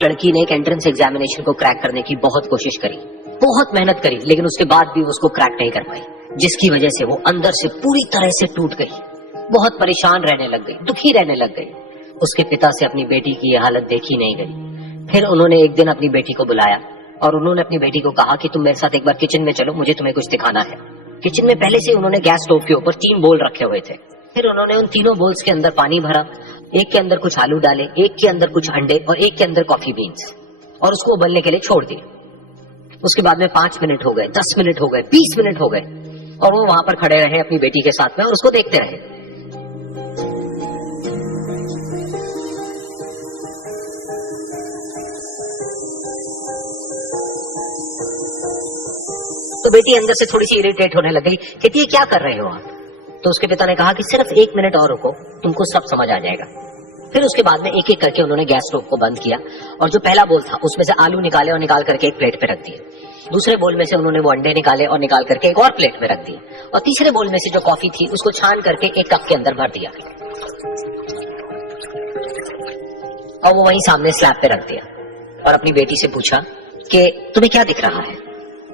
लड़की ने एक एंट्रेंस एग्जामिनेशन को क्रैक करने की बहुत कोशिश करी, बहुत मेहनत करी, लेकिन उसके बाद भी उसको क्रैक नहीं कर पाई, जिसकी वजह से वो अंदर से पूरी तरह से टूट गई, बहुत परेशान रहने लग गई, दुखी रहने लग गई। उसके पिता से अपनी बेटी की यह हालत देखी नहीं गई। फिर उन्होंने एक दिन अपनी बेटी को बुलाया और उन्होंने अपनी बेटी को कहा कि तुम मेरे साथ एक बार किचन में चलो, मुझे तुम्हें कुछ दिखाना है। किचन में पहले से उन्होंने गैस स्टोव के ऊपर 3 बोल रखे हुए थे। फिर उन्होंने उन तीनों बोल्स के अंदर पानी भरा, एक के अंदर कुछ आलू डाले, एक के अंदर कुछ अंडे और एक के अंदर कॉफी बीन्स, और उसको उबलने के लिए छोड़ दिए। उसके बाद में 5 मिनट हो गए, 10 मिनट हो गए, 20 मिनट हो गए, और वो वहां पर खड़े रहे अपनी बेटी के साथ में और उसको देखते रहे। तो बेटी अंदर से थोड़ी सी इरिटेट होने लग गई, कहती है क्या कर रहे हो आप? तो उसके पिता ने कहा कि सिर्फ 1 मिनट और रुको, तुमको सब समझ आ जाएगा। फिर उसके बाद में एक एक करके उन्होंने गैस स्टोव को बंद किया और जो पहला बोल था उसमें से आलू निकाले और निकाल करके एक प्लेट पे रख दिए। दूसरे बोल में से उन्होंने वो अंडे निकाले और निकाल करके एक और प्लेट में रख दिए, और तीसरे बोल में से जो कॉफी थी उसको छान करके एक कप के अंदर भर दिया और वो वहीं सामने स्लैब पे रख दिया और अपनी बेटी से पूछा कि तुम्हें क्या दिख रहा है?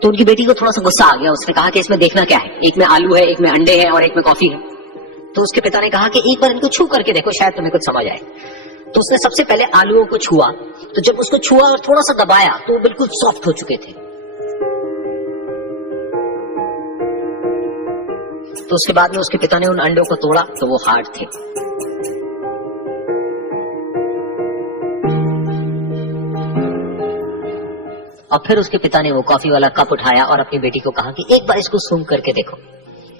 तो उनकी बेटी को थोड़ा सा गुस्सा आ गया। उसने कहा कि इसमें देखना क्या है, एक में आलू है, एक में अंडे है और एक में कॉफी है। तो उसके पिता ने कहा कि एक बार इनको छू करके देखो, शायद तुम्हें कुछ समझ आए। तो उसने सबसे पहले आलूओं को छुआ, तो जब उसको छुआ और थोड़ा सा दबाया तो वो बिल्कुल सॉफ्ट हो चुके थे। तो उसके बाद में उसके पिता ने उन अंडों को तोड़ा तो वो हार्ड थे। और फिर उसके पिता ने वो कॉफी वाला कप उठाया और अपनी बेटी को कहा कि एक बार इसको सूंघ करके देखो।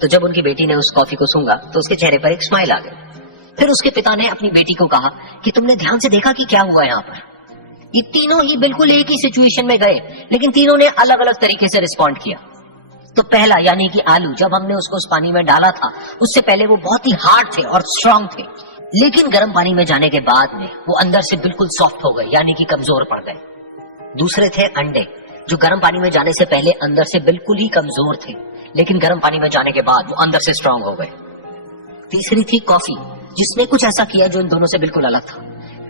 तो जब उनकी बेटी ने उस कॉफी को सूंघा तो उसके चेहरे पर एक स्माइल आ गई। फिर उसके पिता ने अपनी बेटी को कहा कि तुमने ध्यान से देखा कि क्या हुआ यहाँ पर? ये तीनों ही बिल्कुल एक ही सिचुएशन में गए, लेकिन तीनों ने अलग अलग तरीके से रिस्पॉन्ड किया। तो पहला यानी कि आलू, जब हमने उसको उस पानी में डाला था उससे पहले वो बहुत ही हार्ड थे और स्ट्रांग थे, लेकिन गर्म पानी में जाने के बाद में वो अंदर से बिल्कुल सॉफ्ट हो गए, यानी कि कमजोर पड़ गए। दूसरे थे अंडे, जो गर्म पानी में जाने से पहले अंदर से बिल्कुल ही कमजोर थे, लेकिन गर्म पानी में जाने के बाद वो अंदर से स्ट्रांग हो गए। तीसरी थी कॉफी, जिसने कुछ ऐसा किया जो इन दोनों से बिल्कुल अलग था,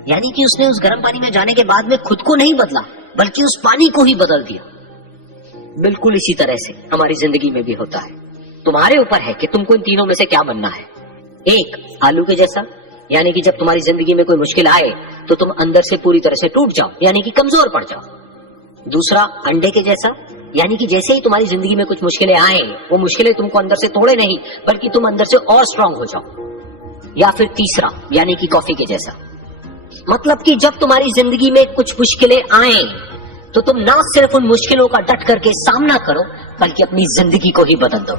यानी कि उसने उस गर्म पानी में जाने के बाद में खुद को नहीं बदला, बल्कि उस पानी को ही बदल दिया। बिल्कुल इसी तरह से हमारी जिंदगी में भी होता है। तुम्हारे ऊपर है कि तुमको इन तीनों में से क्या बनना है। एक, आलू के जैसा, यानी कि जब तुम्हारी जिंदगी में कोई मुश्किल आए तो तुम अंदर से पूरी तरह से टूट जाओ, यानी कि कमजोर पड़ जाओ। दूसरा, अंडे के जैसा, यानी कि जैसे ही तुम्हारी जिंदगी में कुछ मुश्किलें आए, वो मुश्किलें तुमको अंदर से तोड़े नहीं, बल्कि तुम अंदर से और स्ट्रांग हो जाओ। या फिर तीसरा, यानी कि कॉफी के जैसा, मतलब कि जब तुम्हारी जिंदगी में कुछ मुश्किलें आए तो तुम ना सिर्फ उन मुश्किलों का डट करके सामना करो, बल्कि अपनी जिंदगी को ही बदल दो।